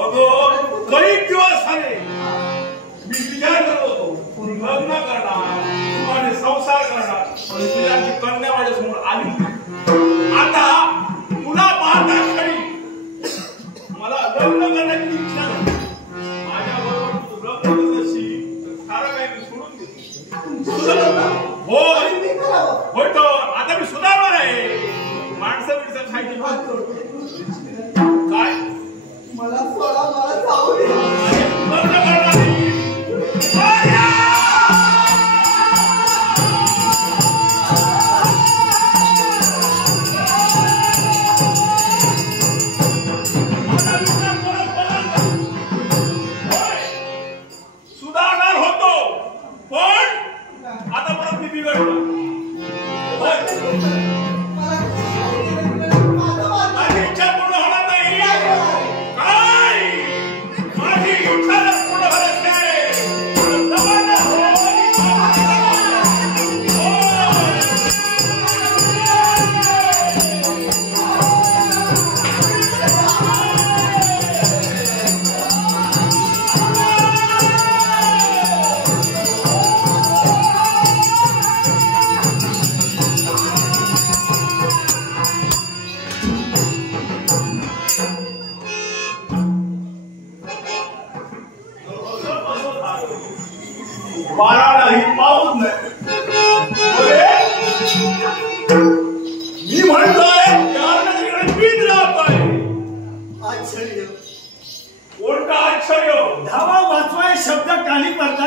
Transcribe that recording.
अगो काही दिवस झाले लग्न करणार आणि संसार करणार तुझ्याची कन्या माझ्या समोर आली आता तुला पाहता क्षणी मला लग्न करण्याची इच्छा नाही माझ्या बरोबर तू लग्न करत असशील तर सारं काही मी सोडून देतो होय तो आता मी सुधारणार आहे माणसं बिडसं खायची काय मला सोडा मला जाऊ दे लग्न करणार नाही सुधारणार होतो पण आता परत मी बिघडलो माझी इच्छा पूर्ण होणार नाही काय माझी इच्छा पूर्ण होणार नाही वारा नाही पाऊस नाही मी म्हणतोय मीच राहतोय आश्चर्य कोणता आश्चर्य धावा वाचवाय शब्द कानी पडतात